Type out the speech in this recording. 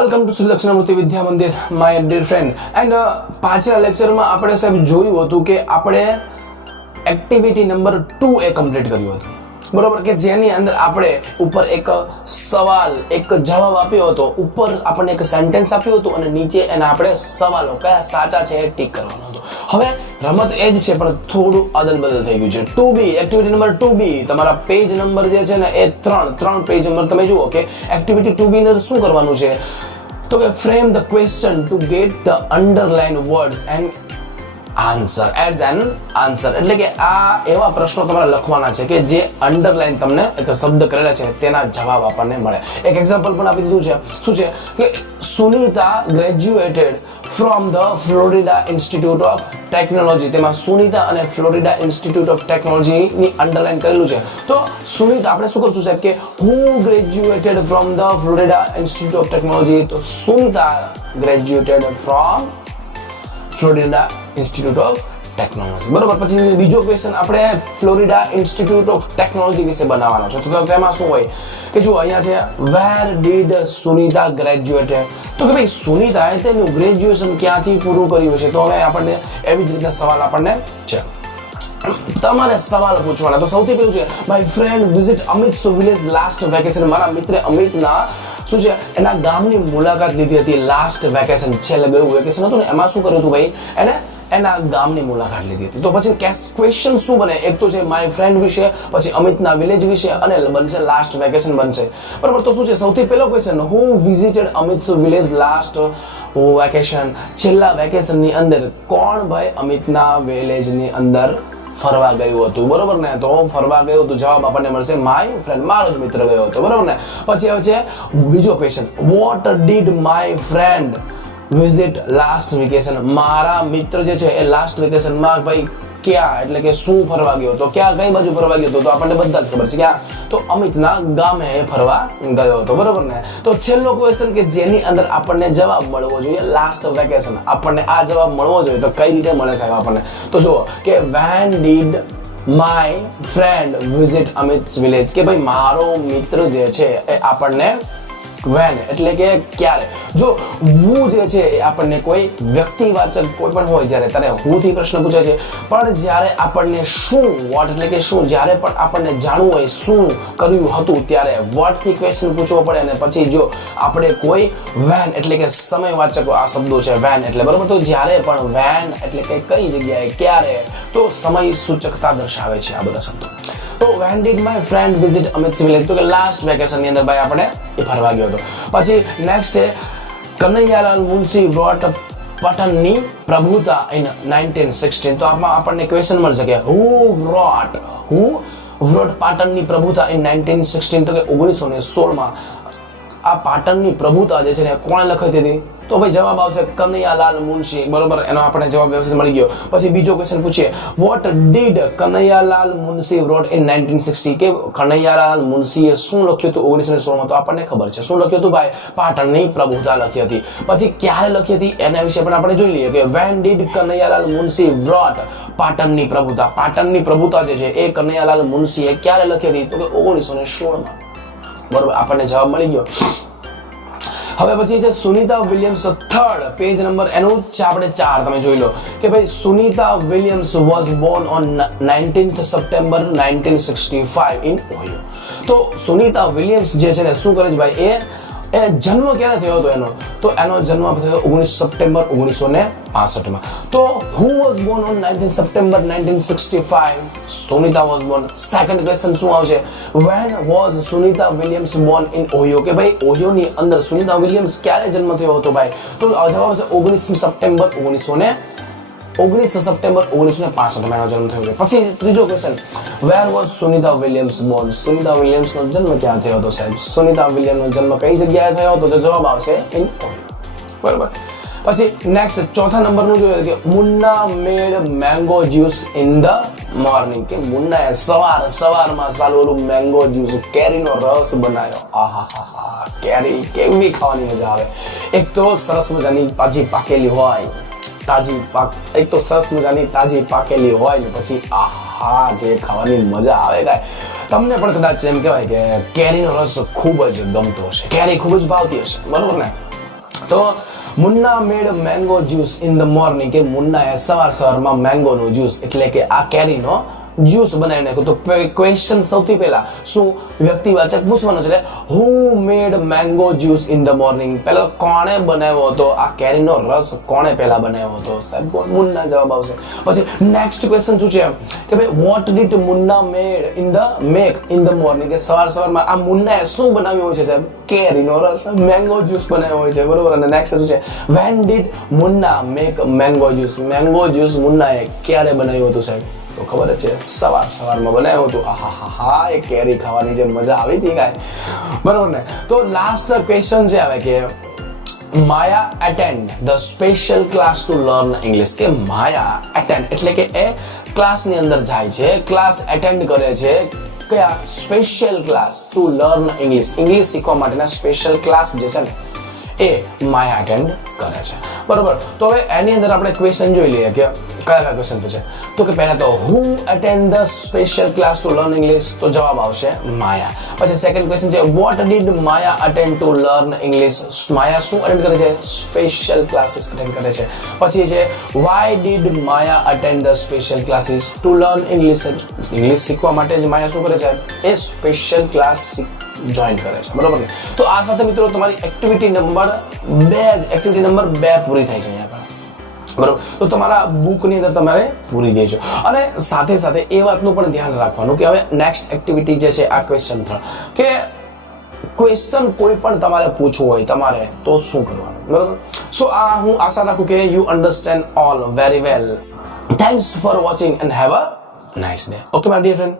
Welcome to Shri Dakshinamurti Vidya Mandir my dear friend and પાછલા લેક્ચરમાં આપણે સાહેબ જોયું હતું કે આપણે એક્ટિવિટી નંબર 2 એ કમ્પ્લીટ કર્યું હતું બરોબર કે જેની અંદર આપણે ઉપર એક સવાલ એક જવાબ આપ્યો હતો ઉપર આપણને એક સેન્ટેન્સ આપ્યું હતું અને નીચે એના આપણે સવાલો કયા સાચા છે એ ટીક કરવાનો હતો હવે રમત એ જ છે પણ થોડું અદલ બદલ થઈ ગયું છે 2B એક્ટિવિટી નંબર 2B તમારા પેજ નંબર જે છે ને એ 3 પેજ નંબર તમે જુઓ કે એક્ટિવિટી 2B ને શું કરવાનું છે તો કે frame the question two get the underline words and answer as an answer એટલે કે આ એવા પ્રશ્નો તમારે લખવાના છે કે જે અંડરલાઇન તમને એક શબ્દ કરેલા છે તેના જવાબ આપણને મળે એક એક્ઝામ્પલ પણ આપી દીધું છે શું છે કે Sunita graduated from the Florida Institute of Technology તેમાં સુનીતા અને ફ્લોરિડા ઇન્સ્ટિટ્યૂટ ઓફ ટેકનોલોજી ની અંડરલાઇન કરેલું છે તો સુનીતા આપણે શું કરશું સાહેબ કે who graduated from the Florida Institute of Technology તો Sunita graduated from Florida Institute of Technology બરોબર પછી બીજો ક્વેશ્ચન આપણે ફ્લોરિડા ઇન્સ્ટિટ્યૂટ ઓફ ટેકનોલોજી વિશે બનાવવાનો છે તો તેમાં શું હોય કે જો અહીંયા છે વેર ડીડ સુનીતા ગ્રેજ્યુએટેડ તો કે ભાઈ સુનીતાએ તેનું ગ્રેજ્યુએશન ક્યાંથી પૂરું કર્યું છે તો હવે આપણને એવી જ રીતના સવાલ આપણને છે તમારે સવાલ પૂછવાના તો સૌથી પહેલું છે my friend visit Amit's village last vacation મારા મિત્રે અમિતના શું છે એના ગામની મુલાકાત લીધી હતી લાસ્ટ વેકેશન છેલ્લે ગયું વેકેશન હતું ને એમાં શું કર્યું હતું ભાઈ એને એના ગામની મુલાકાત લીધી હતી તો પછી ક્વેશ્ચન શું બને એક તો છે માય ફ્રેન્ડ વિશે પછી અમિતના વિલેજ વિશે અને બનશે લાસ્ટ વેકેશન બનશે બરાબર તો શું છે સૌથી પહેલો question who visited Amit's village last vacation છેલ્લા વેકેશનની અંદર કોણ ભાઈ અમિતના વિલેજની અંદર ફરવા ગયું હતું બરોબર ને તો ફરવા ગયો તો જવાબ આપણને મળશે માય ફ્રેન્ડ મારો જ મિત્ર ગયો હતો બરોબર ને પછી આવે છે બીજો question what did my friend visit last vacation મારા મિત્ર જે છે એ લાસ્ટ વેકેશનમાં ભાઈ ક્યાં એટલે કે શું ફરવા ગયો તો ક્યાં કઈ બાજુ ફરવા ગયો તો આપણને બધા જ ખબર છે ક્યાં તો અમિતના ગામે એ ફરવા ગયો હતો બરોબર ને તો છેલ્લો ક્વેશ્ચન કે જેની અંદર આપણને જવાબ મળવો જોઈએ લાસ્ટ વેકેશન આપણને આ જવાબ મળવો જોઈએ તો કઈ રીતે મળે સાહેબ આપણને તો જુઓ કે when did my friend visit Amit's village કે ભાઈ મારો મિત્ર જે છે એ આપણને વેન એટલે કે ક્યારે જો હું જે છે એ આપણને કોઈ વ્યક્તિવાચક કોઈ પણ હોય જ્યારે ત્યારે હું થી પ્રશ્ન પૂછાય છે પણ જ્યારે આપણને શું વોટ એટલે કે શું જ્યારે પણ આપણને જાણવું હોય શું કર્યું હતું ત્યારે વોટ થી ક્વેશ્ચન પૂછવો પડે અને પછી જો આપણે કોઈ વેન એટલે કે સમયવાચક આ શબ્દો છે વેન એટલે બરોબર તો જ્યારે પણ વેન એટલે કે કઈ જગ્યાએ ક્યારે તો સમય સૂચકતા દર્શાવે છે આ બધા શબ્દો તો when did my friend visit અમિત's village તો કે લાસ્ટ વેકેશન ની અંદર ભાઈ આપણે એ ફરવા ગયો હતો પછી નેક્સ્ટ છે કનૈયાલાલ મુનશી wrote પાટણની પ્રભુતા in 1916 તો આમાં આપણને ક્વેશ્ચન મળશે કે who wrote પાટણની પ્રભુતા in 1916 તો કે 1916 માં આ પાટણની પ્રભુતા જે છે ને કોણે લખી હતી તો ભાઈ જવાબ આવશે કનૈયાલાલ મુનશી બરોબર એનો આપણે જવાબ વ્યવસ્થિત મળી ગયો પછી બીજો ક્વેશ્ચન પૂછીએ what did Kanaiyalal Munshi wrote in 1960 કે કનૈયાલાલ મુનશીએ શું લખ્યું હતું 1916 માં તો આપણને ખબર છે શું લખ્યું હતું ભાઈ પાટણની પ્રભુતા લખી હતી પછી ક્યારે લખી હતી એના વિશે પણ આપણે જોઈ લઈએ કે when did Kanaiyalal Munshi wrote પાટણની પ્રભુતા જે છે એ કનૈયાલાલ મુનશીએ ક્યારે લખી હતી તો કે 1916 માં બરોબર આપણને જવાબ મળી ગયો હવે પછી છે Sunita Williams third page number એનું આપણે 4 તમે જોઈ લો કે ભાઈ Sunita Williams was Born on 19th September 1965 in Ohio તો સુનીતા વિલિયમ્સ જે છે ને શું કરે છે ભાઈ એ જન્મ ક્યારે થયો હતો એનો તો એનો જન્મ થયો 19 સપ્ટેમ્બર 1965 માં તો who was born on 19 September 1965 Sunita was born second question શું આવશે when was Sunita Williams born in ohio કે ભાઈ ઓહિયો ની અંદર સુનીતા વિલિયમ્સ ક્યારે જન્મ થયો હતો ભાઈ તો જવાબ આવશે 19 સપ્ટેમ્બર 1965 માં જન્મ થયો છે પછી ત્રીજો question where was Sunita Williams born Sunita Williams નો જન્મ ક્યાં થયો હતો સાહેબ સુનીતા વિલિયમ્સ નો જન્મ કઈ જગ્યાએ થયો હતો તો જવાબ આવશે ઇન બરાબર પછી નેક્સ્ટ ચોથા નંબરનું જોઈએ કે Munna made mango juice in the morning કે મુન્નાએ સવારમાં સાલું મેંગો જ્યુસ કેરીનો રસ બનાવ્યો આહાહા કેરી કેવી ખાવાની મજા આવે એક તો સરસ મજાની તાજી પાકેલી હોય એક તો સરસ મજાની તાજી પાકેલી હોય ને પછી આહા જે ખાવાની મજા આવે ગાય તમને પણ કદાચ એમ કહેવાય કે કેરીનો રસ ખૂબ જ ગમતો હશે કેરી ખૂબ જ ભાવતી હશે બરોબર ને તો Munna made mango juice in the morning, કે મુન્નાએ સવારમાં મેંગોનું જ્યુસ એટલે કે આ કેરીનો જ્યુસ બનાવી નાખ્યું. તો ક્વેશ્ચન સૌથી પહેલા શું વ્યક્તિવાચક પૂછવાનો છે, who made mango juice in the morning, પહેલા કોણે બનાવ્યો હતો આ કેરીનો રસ, કોણે પહેલા બનાવ્યો હતો? સાહેબ મુન્ના જવાબ આવશે. પછી નેક્સ્ટ ક્વેશ્ચન શું છે કે ભાઈ what did Munna make in the morning, કે સવારમાં આ મુન્નાએ શું બનાવ્યું હોય છે સાહેબ? કેરીનો રસ, મેંગો જ્યુસ બનાવ્યો હોય છે, બરોબર. અને નેક્સ્ટ શું છે, when did Munna make mango juice, mango juice મુન્નાએ ક્યારે બનાવ્યું હતું સાહેબ? તો ખબર જ છે, સવારમાં બનાવ્યું હતું. આહાહા, એ કેરી ખાવાની જે મજા આવી હતી કાંઈ, બરોબર ને. તો લાસ્ટ ક્વેશ્ચન જે આવે કે Maya attend the special class to learn English, કે માયા એટેન્ડ એટલે કે એ ક્લાસની અંદર જાય છે, ક્લાસ એટેન્ડ કરે છે, કયા? Special class to learn English, English શીખવા માટેના સ્પેશિયલ ક્લાસ જે છે ને એ માયા એટેન્ડ કરે છે, બરોબર. તો હવે એની અંદર આપણે ક્વેશ્ચન જોઈ લઈએ કે કયા ક્વેશ્ચન પૂછે. તો કે પહેલા તો who attend the special class to learn English, તો જવાબ આવશે માયા. પછી સેકન્ડ ક્વેશ્ચન છે what did Maya attend to learn English, Maya શું અટેન્ડ કરે છે? સ્પેશિયલ ક્લાસીસ અટેન્ડ કરે છે. પછી છે why did Maya attend the special classes two learn English, English શીખવા માટે જ માયા શું કરે છે? એ સ્પેશિયલ ક્લાસ જોઈન કરે છે, બરોબર ને. તો આ સાથે મિત્રો તમારી એક્ટિવિટી નંબર 2 પૂરી થાય છે અહીંયા પર, બરોબર. તો તમારા બુકની અંદર તમારે પૂરી દેજો. અને સાથે સાથે એ વાતનું પણ ધ્યાન રાખવાનું કે હવે નેક્સ્ટ એક્ટિવિટી જે છે આ ક્વેશ્ચન 3, કે ક્વેશ્ચન કોઈ પણ તમારે પૂછવું હોય તમારે તો શું કરવાનું, બરોબર. સો આ હું આશા રાખું કે you understand all very well. Thanks for watching and have a nice day. Okay my dear friend.